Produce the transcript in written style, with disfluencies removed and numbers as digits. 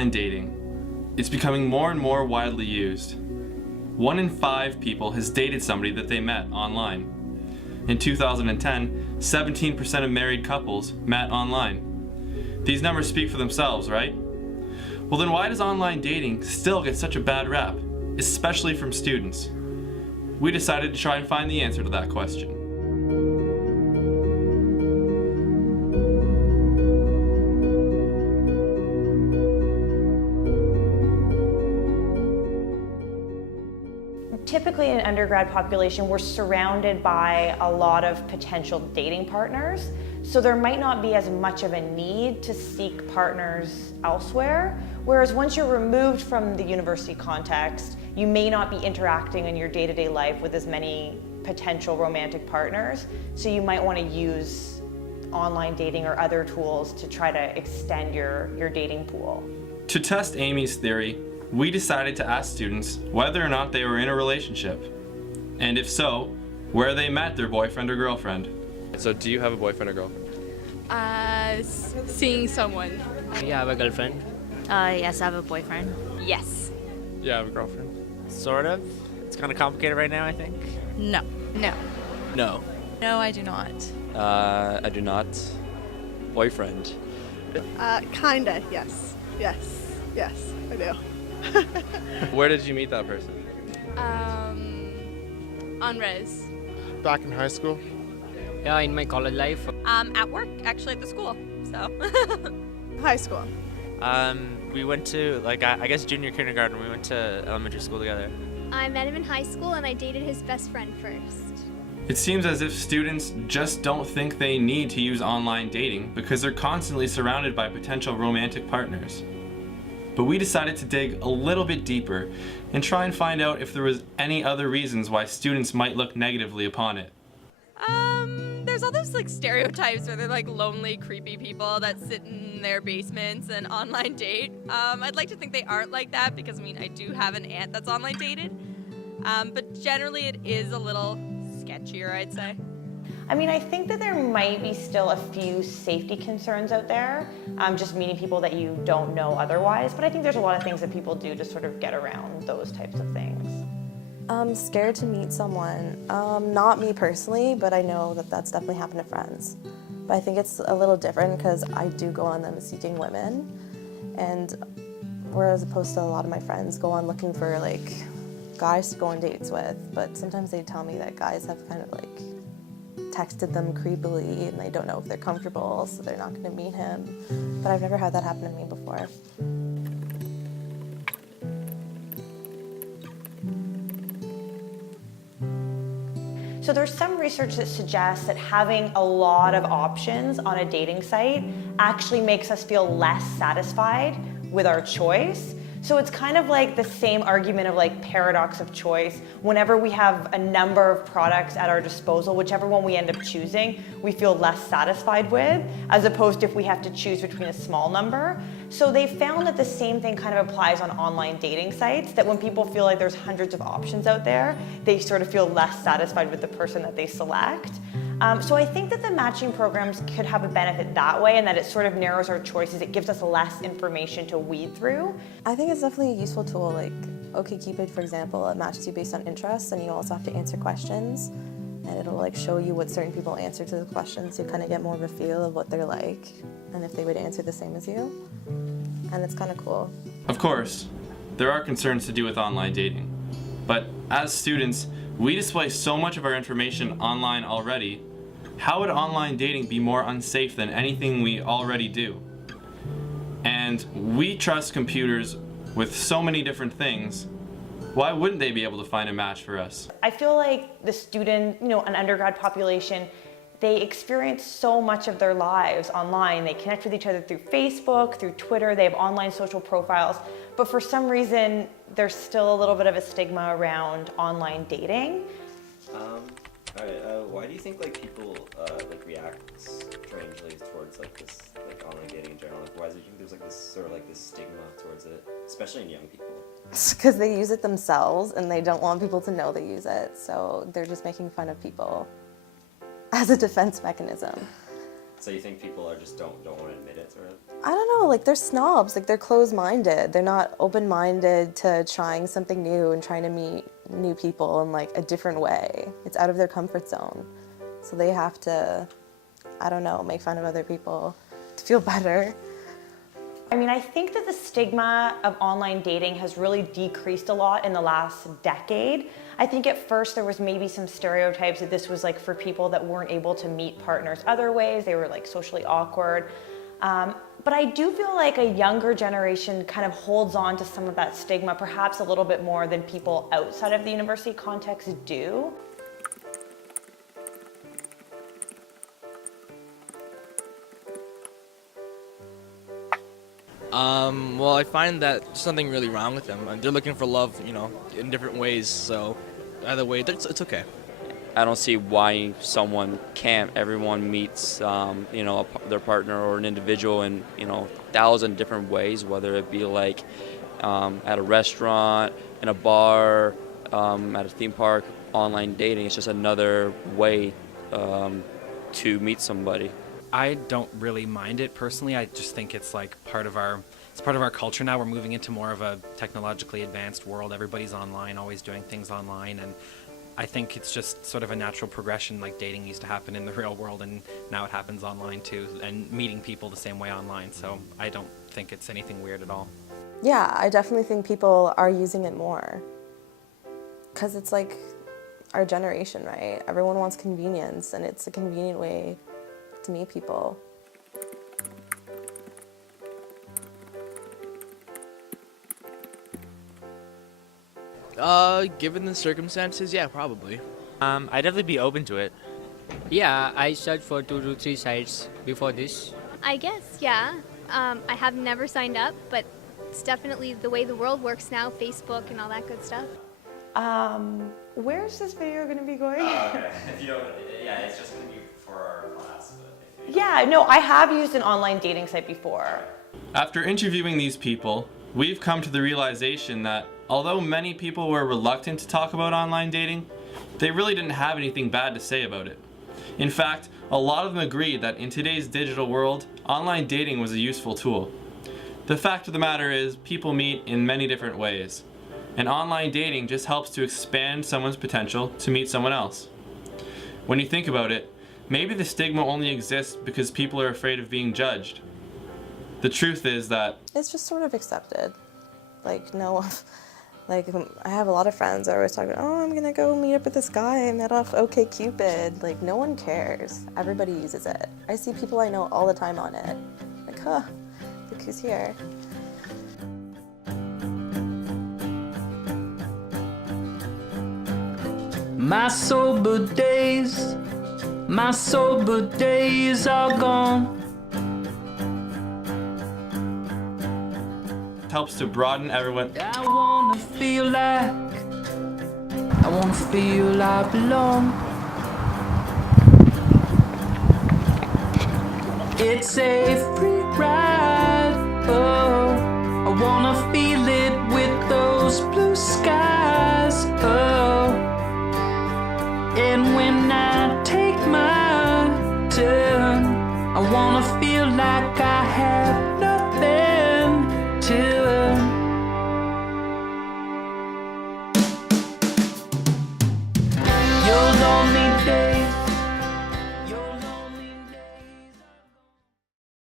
online dating. It's becoming more and more widely used. 1 in 5 people has dated somebody that they met online. In 2010, 17% of married couples met online. These numbers speak for themselves, right? Well, then why does online dating still get such a bad rap, especially from students? We decided to try and find the answer to that question. Typically in an undergrad population, we're surrounded by a lot of potential dating partners, so there might not be as much of a need to seek partners elsewhere, whereas once you're removed from the university context, you may not be interacting in your day-to-day life with as many potential romantic partners, so you might want to use online dating or other tools to try to extend your dating pool. To test Amy's theory, we decided to ask students whether or not they were in a relationship, and if so, where they met their boyfriend or girlfriend. So do you have a boyfriend or girlfriend? Seeing someone. Yeah, I have a girlfriend. Yes, I have a boyfriend. Yes. Yeah, I have a girlfriend. Sort of. It's kind of complicated right now, I think. No. No. No. No, I do not. I do not. Boyfriend. Kinda, yes. Yes, I do. Where did you meet that person? On res. Back in high school. Yeah, in my college life. At work, actually at the school, so. High school. We went to, I guess junior kindergarten, we went to elementary school together. I met him in high school and I dated his best friend first. It seems as if students just don't think they need to use online dating because they're constantly surrounded by potential romantic partners. But we decided to dig a little bit deeper and try and find out if there was any other reasons why students might look negatively upon it. There's all those stereotypes where they're lonely, creepy people that sit in their basements and online date. I'd like to think they aren't like that because I do have an aunt that's online dated. But generally it is a little sketchier, I'd say. I think that there might be still a few safety concerns out there, just meeting people that you don't know otherwise, but I think there's a lot of things that people do to sort of get around those types of things. I'm scared to meet someone. Not me personally, but I know that that's definitely happened to friends. But I think it's a little different because I do go on them seeking women, and whereas opposed to a lot of my friends go on looking for guys to go on dates with, but sometimes they tell me that guys have kind of texted them creepily and they don't know if they're comfortable, so they're not going to meet him. But I've never had that happen to me before. So there's some research that suggests that having a lot of options on a dating site actually makes us feel less satisfied with our choice. So it's kind of like the same argument of paradox of choice. Whenever we have a number of products at our disposal, whichever one we end up choosing, we feel less satisfied with, as opposed to if we have to choose between a small number. So they found that the same thing kind of applies on online dating sites, that when people feel like there's hundreds of options out there, they sort of feel less satisfied with the person that they select. So I think that the matching programs could have a benefit that way, and that it sort of narrows our choices. It gives us less information to weed through. I think it's definitely a useful tool. OkCupid, for example, it matches you based on interests, and you also have to answer questions, and it'll show you what certain people answer to the questions. So you kind of get more of a feel of what they're like, and if they would answer the same as you. And it's kind of cool. Of course, there are concerns to do with online dating, but as students, we display so much of our information online already. How would online dating be more unsafe than anything we already do? And we trust computers with so many different things. Why wouldn't they be able to find a match for us? I feel like the student, an undergrad population, they experience so much of their lives online. They connect with each other through Facebook, through Twitter, they have online social profiles, but for some reason, there's still a little bit of a stigma around online dating. Alright, why do you think people react strangely towards this online dating in general? Why do you think there's this sort of this stigma towards it, especially in young people? It's because they use it themselves and they don't want people to know they use it, so they're just making fun of people as a defense mechanism. So you think people are just don't want to admit it, sort of? I don't know, like they're snobs, like they're closed-minded. They're not open-minded to trying something new and trying to meet new people in like a different way. It's out of their comfort zone. So they have to, I don't know, make fun of other people to feel better. I mean, I think that the stigma of online dating has really decreased a lot in the last decade. I think at first there was maybe some stereotypes that this was like for people that weren't able to meet partners other ways. They were like socially awkward. But I do feel like a younger generation kind of holds on to some of that stigma, perhaps a little bit more than people outside of the university context do. Well, I find that there's something really wrong with them. They're looking for love, you know, in different ways. So either way, it's okay. I don't see why someone can't. Everyone meets, their partner or an individual in, 1,000 different ways, whether it be like at a restaurant, in a bar, at a theme park. Online dating is just another way to meet somebody. I don't really mind it personally. I just think it's like part of our culture now. We're moving into more of a technologically advanced world. Everybody's online, always doing things online, and I think it's just sort of a natural progression. Like dating used to happen in the real world, and now it happens online too, and meeting people the same way online. So I don't think it's anything weird at all. Yeah, I definitely think people are using it more because it's like our generation, right? Everyone wants convenience, and it's a convenient way to meet people. Given the circumstances, yeah, probably. I'd definitely be open to it. Yeah, I searched for 2 to 3 sites before this. I guess, yeah. I have never signed up, but it's definitely the way the world works now, Facebook and all that good stuff. Where's this video gonna be going? Okay. If you don't, yeah, it's just gonna be for our class. But if you Yeah, no, I have used an online dating site before. After interviewing these people, we've come to the realization that although many people were reluctant to talk about online dating, they really didn't have anything bad to say about it. In fact, a lot of them agreed that in today's digital world, online dating was a useful tool. The fact of the matter is, people meet in many different ways, and online dating just helps to expand someone's potential to meet someone else. When you think about it, maybe the stigma only exists because people are afraid of being judged. The truth is that it's just sort of accepted. Like, no, like, I have a lot of friends that are always talking about, oh, I'm gonna go meet up with this guy I met off OkCupid. Like, no one cares. Everybody uses it. I see people I know all the time on it. Like, huh, look who's here. My sober days are gone. helps to broaden everyone. I wanna feel I belong. It's a free ride.